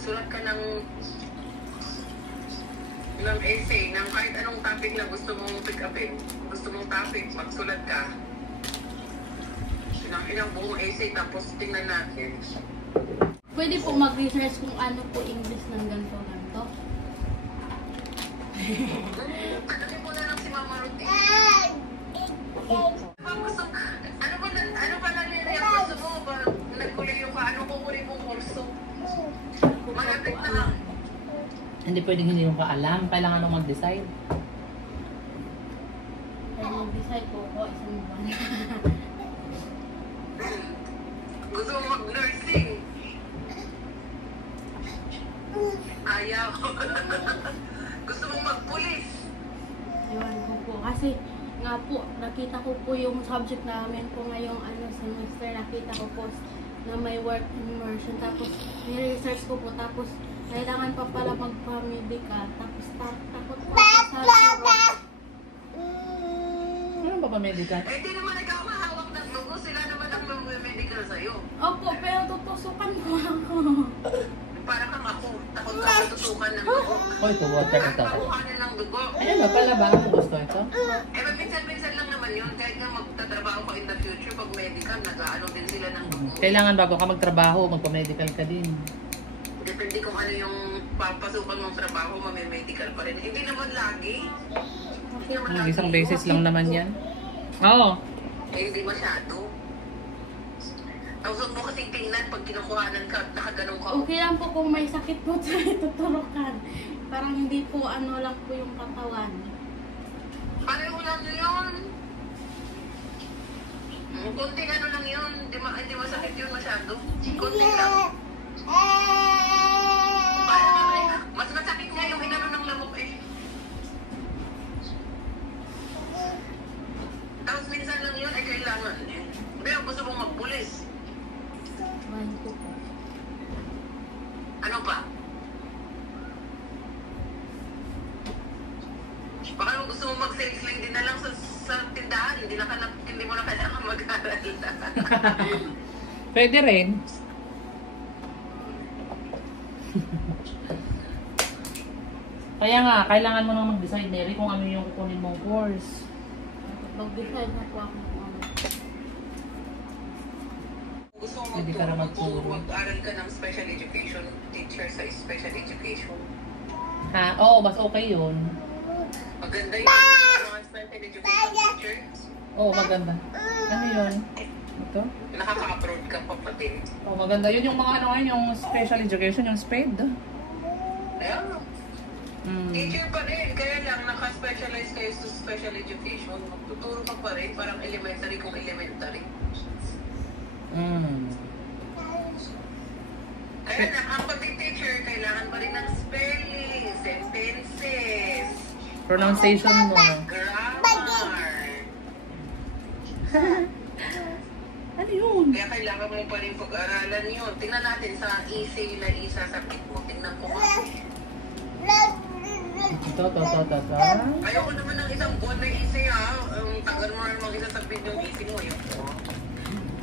magsulat ka ng essay, ng kahit anong topic na gusto mong pick upin. Gusto mong topic, magsulat ka. Ilang buong essay, tapos tingnan natin. Pwede po mag-research kung ano po English ng ganito-ganito. Tanungin mo na lang si Mama Ruth. Ano ba nangyari ang kurso mo? Parang nagkuliyo ka. Ano kukunin mong kurso? Malapit na lang. Hindi pwedeng hindi yung kaalam. Kailangan nung mag-decide. Kaya mag-decide po ako isang buwan. Gusto mo mag-nursing? Ayaw. Gusto mo mag-pulis? Ewan ko po. Kasi nga po, nakita ko po yung subject namin po ngayong semester. Nakita ko po na may work immersion. Tapos, ni-research ko po. Tapos, kailangan pa pala magpa-medical. Tapos, takot po ako sa sarap. Ano ba medical? Eh, di naman ikaw mahawak ng dugo. Sila naman ang mag-medical sa'yo. Opo, pero tutusukan ko ako. Parang kang ako. Takot ka matutukan ng dugo. Oh, ito, water ito. Makuhanin ng dugo. Ayun ba pala ba? Ano gusto ito? Eh, minsan-minsan lang naman yun. Kahit nga magtatrabaho ka in the future, pag medical, nag-ano din sila ng dugo. Kailangan bago ka magtrabaho, magpa-medical ka din. Depende kung ano yung papasukan mong trabaho, mamimedical pa rin. Hindi naman lagi. Hindi naman lagi. Isang beses lang naman yan. Oo. Eh, hindi masyado. Tapos huwag mo kasing tingnan pag kinukuhanan ka, nakaganong ka. Okay lang po kung may sakit po tuturukan. Parang hindi po ano lang po yung katawan. Pareho lang yun. Kunting ano lang yun. Hindi masakit yun masyado. Kunting lang. Mas masakit nga yung inano ng lamok eh. Tapos minsan lang yun ay kailangan eh. Pero gusto mong magpulis. Ewan ko po. Ano pa? Baka kung gusto mong mag-sales din na lang sa tindahan, hindi mo na kailangan mag-aral. Pwede rin. Kaya nga, kailangan mo nang mag-decide, Mary, kung ano yung kukunin mong course. Mag-decide na po ako kung ano. Gusto mo Hindi ka na magturo. mag-aral ka ng special education teacher sa special education. Ha? Oo, mas okay yun. Maganda yun. Mga special education teachers. Oo, maganda. Ano yun? Ito? Nakaka-abroad ka pa pati. Oo, maganda yun. Yung mga ano ngayon, yung special education, yung SPED. Ayan. Mm. Teacher pa rin. Kaya lang, naka-specialize kayo sa special education. Magtuturo ka pa rin. Parang elementary kung elementary. Mm. Kaya lang, ang pag-teacher, kailangan pa rin ng spelling, sentences, Pronunciation mo. grammar. Ano yun? Kaya kailangan mo pa rin pag-aralan yun. Tingnan natin sa essay na isasabit mo. Tingnan ko nga. Ito. Ayoko naman ng isang buwan na essay ha. Tagal mo naman isasabit yung essay mo. Ayoko.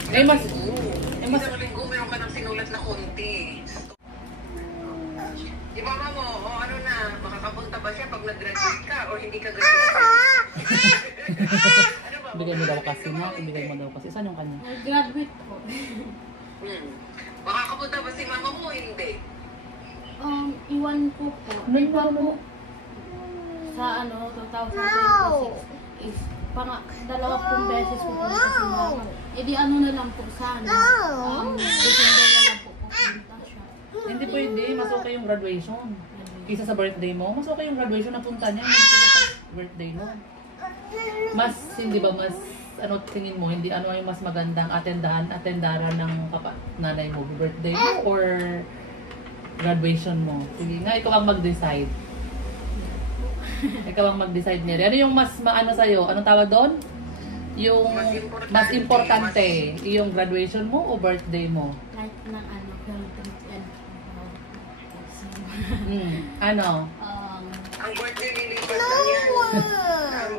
Eh, mas... Isang linggo meron ka ng sinulat na konti. Di ba mo, o ano na, makakapunta ba siya pag nag-graduate ka o hindi ka graduate? Ano ba? Ibigay mo daw kasi na. Ibigay mo daw kasi. Saan yung kanya? Graduate po. Makakapunta ba si mama mo o hindi? Iwan ko po. May pa po sa 2026 is dalawa pong beses po po sa mama. E di ano na lang po sana. December na lang po pupunta siya. Hindi pwede. Mas okay yung graduation. Isa sa birthday mo. Mas okay yung graduation na punta niya. Hindi sa birthday mo. Mas, hindi ba mas, ano tingin mo, hindi ano yung mas magandang atendaran ng nanay mo, birthday mo or graduation mo? Sige nga, ikaw ang mag-decide. Ikaw ang mag-decide nila. Ano yung mas maano sa'yo? Anong tawag doon? Yung mas importante, yung graduation mo o birthday mo? Kahit ng ano, Ano? Ang birthday lilipas lang yan.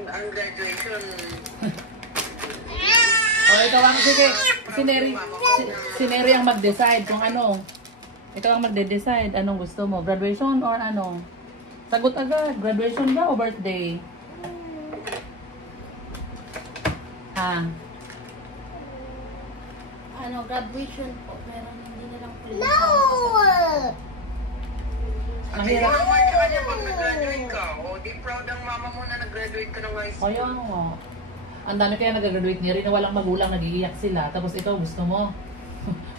Ang graduation. O, ikaw ang, sige, si Neri ang mag-decide kung ano. Ikaw ang magde-decide. Anong gusto mo? Graduation or ano? Sagot agad. Graduation ba o birthday? Ha? Ano, graduation po. Pero hindi na lang po. Mahirap. Hindi naman sa kanya pag nag-graduate ka. O, di proud ang mama mo na nag-graduate ka ng high school. Kaya nga. Ang dami kaya nag-graduate niya rin na walang magulang, nag-iiyak sila. Tapos ikaw gusto mo.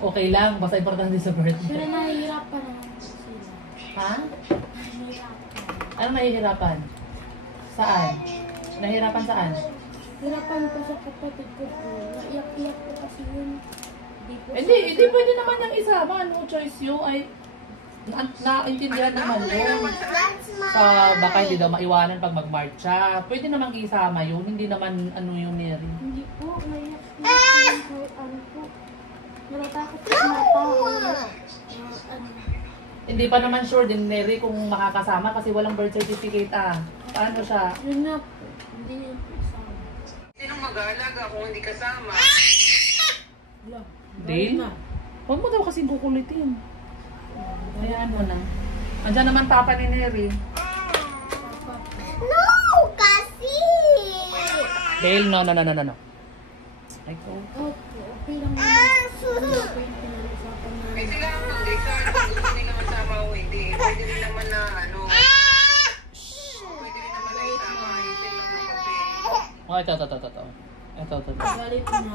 Okay lang, basta importante sa Pero birthday. nahihirapan naman po sila. Ha? Nahihirapan. Ano nahihirapan? Saan? Nahihirapan saan? Hirapan po sa kapatid ko po. Naiyak-iyak po kasi yun. Hindi pwede naman yung isama. No choice yun. Ay, naintindihan naman yun. Sa baka hindi daw maiwanan pag mag-marcha. Pwede namang isama yun. Hindi naman ano yung Mary. Hindi po. Naiyak-iyak po. Ano po. Natatakot po sa mga tao. Ano. Hindi pa naman sure din Mary kung makakasama kasi walang birth certificate Paano siya? Yun na po. Hindi niya po isama. Sinong mag-aalaga kung hindi kasama? Wala. Dale? Na. Huwag mo daw kasing kukulitin. Hayaan mo na. Andiyan naman papa ni Mary. No, kasi. Dale, no. Ay ko. Opo. Okay lang naman. Ano po yung pinag-usapan na. May sila ang mag-decide kung gusto nila masama o hindi. Pwede rin naman na ano. Pwede rin naman na isama. Hindi lang ng papel. Oh, ito. Galit na.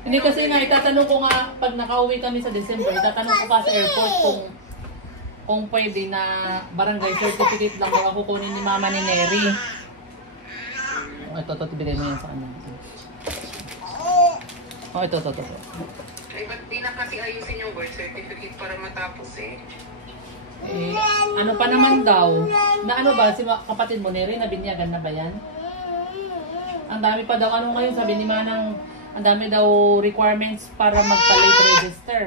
Hindi kasi nga, itatanong ko nga, pag nakauwi kami sa December, itatanong ko pa sa airport kung pwede na barangay certificate lang daw ako kunin ni mama ni Neri. Ito, bigay mo yan sa kanya. Oh, ito. Ay, ba't di na kasi ayusin yung birth certificate para matapos eh? Eh, ano pa naman daw? Na ano ba, si kapatid mo Neri, nabinyagan na ba yan? Ang dami pa daw, ano ngayon, sabi ni Manang, ang dami daw requirements para magpa-late register.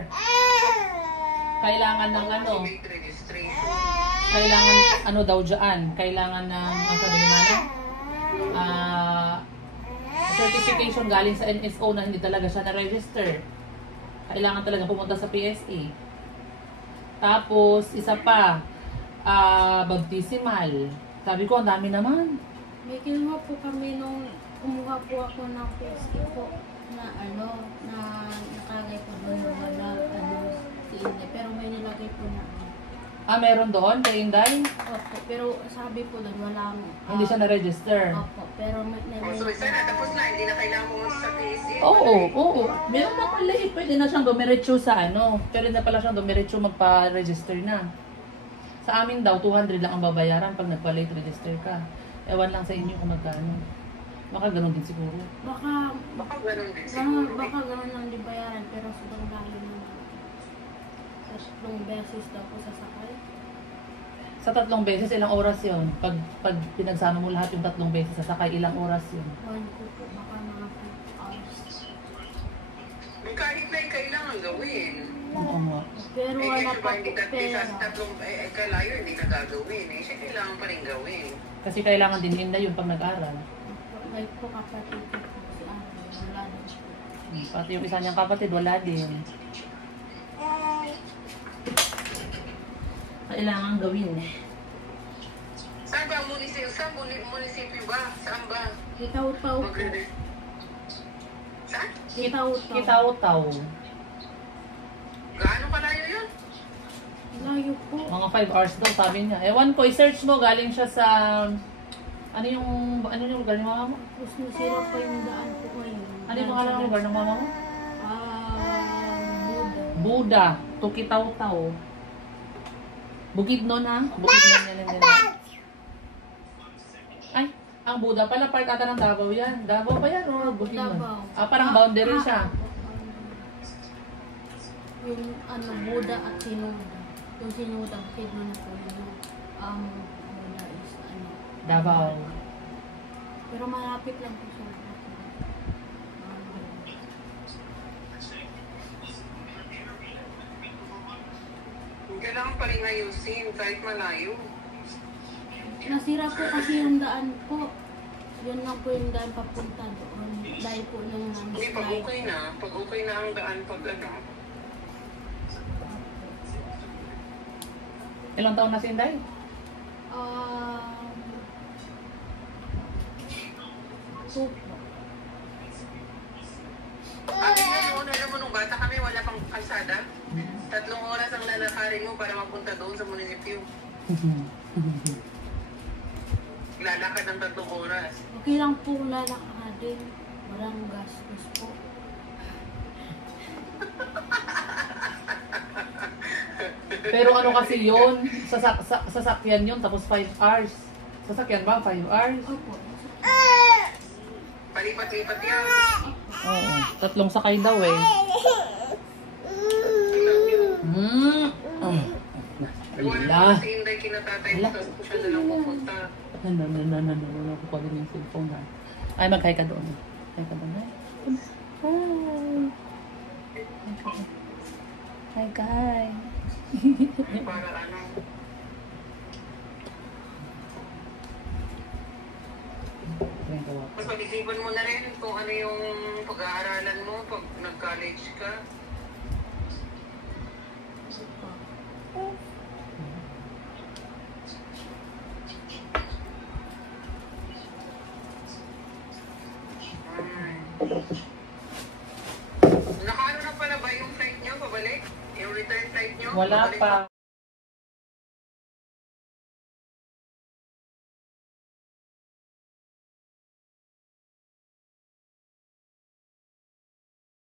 Kailangan ng ano? Late registration. Kailangan ano daw dyan? Kailangan ng, ang sabi ni Manang, certification galing sa NSO na hindi talaga siya na-register. Kailangan talaga pumunta sa PSA. Tapos, isa pa, baptismal. Sabi ko, ang dami naman. May kinuha po kami nung kumuha po ako ng PSA po na nakalagay po doon na si Inday. Pero may nilagay po na Meron doon kay Inday? Opo, pero sabi po doon walang Hindi siya na-register. Opo, pero may So, isa na, tapos na, hindi na kailangan pumunta sa PSA. Oo. Meron na pala pwede na siyang dumiretso sa ano. Pwede na pala siyang dumiretso magpa-register na. Sa amin daw, 200 lang ang babayaran pag nagpa-late register ka. Ewan lang sa inyo kung magkano. Baka ganun din siguro. Baka Ganun din siguro. baka gano'n lang din bayaran, pero sobrang dami naman. Sa 3 beses daw po sasakay. Sa 3 beses, ilang oras yun? Pag pinagsama mo lahat yung 3 beses sasakay, ilang oras yun? 1 po po, baka mga 5 hours. Kahit na yung kailangan gawin. Oo nga. Pero Eh, wala kasi pa ba hindi po pera. sa tatlong kalayo, hindi na gagawin eh. Siya kailangan pa rin gawin. Kasi kailangan din Inday yun pag nag-aral. May po kapatid ko po si Ate, wala din po. Pati yung isa niyang kapatid, wala din. Kailangan gawin eh. Saan ba ang munisipyo? Saan munisipyo ba? Saan ba? Kitaw-taw po. Saan? Kitaw-taw. Kitaw-taw. Gaano kalayo yun? Layo po. Mga 5 hours daw, sabi niya. Ewan ko, i-search mo, galing siya sa... Ano yung lugar ni mama mo? Tapos nasira pa yung daan po ngayon. Ano yung pangalan ng lugar ng mama mo? Buda. Buda, to Kitaw-taw. Bukidnon ha? Bukidnon yan nila. Ay, ang Buda pala, part ata ng Davao yan. Davao ba yan o Bukidnon? Davao. Parang boundary siya. Yung Buda at Sinuda. Yung Sinuda, Bukidnon na po yun. Buda is Davao. Pero malapit lang po siya. Kailangan pa rin ayusin kahit malayo. Nasira po kasi yung daan po. Yun lang po yung daan papunta doon. Dahil po nung Hindi, pag okay na ang daan pag ano. Ilang taon na si Inday? Two. Alam mo, nung bata kami, wala pang kalsada. 3 oras ang lalakarin mo para mapunta doon sa munisipyo. Lalakad ng 3 oras. Okay lang po lalakadin. Walang gastos po. Pero ano kasi yun, sasakyan yun, tapos 5 hours. Sasakyan ba? 5 hours? Opo. Palipat-lipat yan. Oo. 3 sakay daw eh. Wala si Inday kinatatay mo, tapos siya na lang pupunta. Ako ko din yung cellphone ha. Ay, mag-hi ka doon. Hi ka doon. Hi. Hi, hi. Para ano. Mas pag-isipan mo na rin kung ano yung pag-aaralan mo pag nag-college ka. Nakaano na pala ba yung flight nyo pabalik? Yung return flight nyo? Wala Pabalik pa.